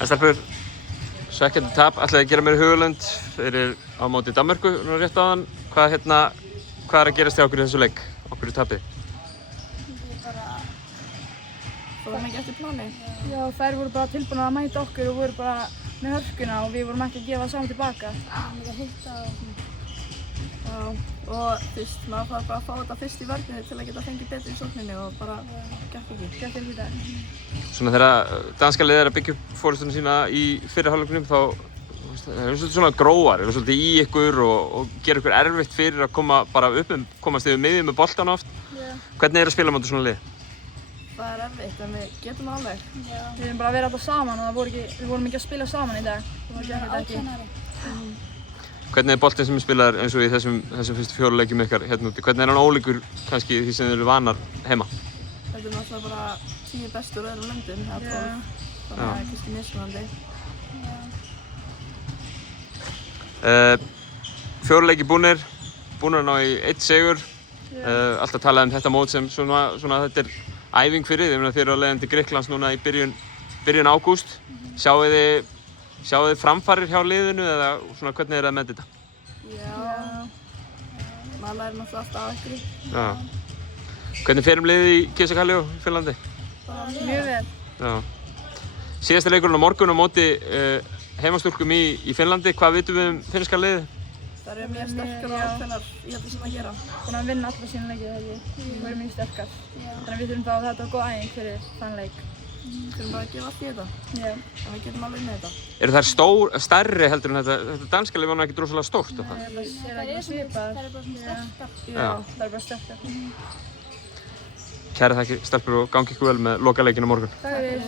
Stelpur, svekkjandi tap, ætlaði að gera meira hugulönd fyrir á móti Danmörku nú rétt áðan. Hvað er að gerast hjá okkur í þessu leik? Okkur í tapið? Við vorum ekki eftir plani. Já, þær voru bara tilbúnar að mæta okkur og voru bara með hörkuna og við vorum ekki að gefa saman tilbaka. Við vorum að hitta og svona. Já, og fyrst, maður þarf bara að fá þetta fyrst í vörninni til að geta fengið betur í sókninni og bara gekk ekki. Gekk ekki í dag. Svona þegar danska liðið er að byggja upp forystunum sína í fyrri hálfleiknum þá þeir eru svolítið svona grófar, eru svolítið í ykkur og gera ykkur erfitt fyrir að komast yfir miðjum með boltan oft. Hvernig er að spila móti svona lið? Það er erfitt en við getum alveg. Við höfum bara verið alltaf saman og við vorum ekki að spila saman í dag. Það var ekki. Hvernig er boltinn sem er spilaður eins og í þessum fyrstu 4 leikjum ykkar hérna úti? Hvernig er hann ólíkur kannski því sem þið eru vanar heima? Þetta er náttúrulega bara 10 bestur úr öðrum löndum, eða 12. Þannig að það er kannski mismunandi. 4 leikir búnir að ná í 1 sigur. Alltaf talað þetta mót sem svona þetta er æfing fyrir þið. Þið eru á leiðin til Grikklands núna í byrjun ágúst. Sjáu þið framfarir hjá liðinu eða svona hvernig er það með þetta? Já, maður lærir náttúrulega alltaf af ykkur. Já. Hvernig fer liðið í Kirsikaljó í Finnlandi? Mjög vel. Já. Síðasti leikurinn á morgun á móti heimastúlkum í Finnlandi. Hvað vitum við finnska liðið? Það eru mjög sterkar og ákveðnar í þetta sem að gera. Búin að vinna alla sína leikið þegar við vorum mjög sterkar. Þannig að við þurfum bara að þetta var góð æfing fyrir þann leik. Við þurfum bara að gefa allt í þetta. Já. En við getum alveg með þetta. Eru þær stærri heldur en þetta danska lið var ekki drosalega stórt? Það er ekki svipað. Það er bara svona sterkar. Já, það er bara sterkar. Kærar þakkir stelpur og gangi ykkur vel með lokaleikinn á morgun. Takk fyrir.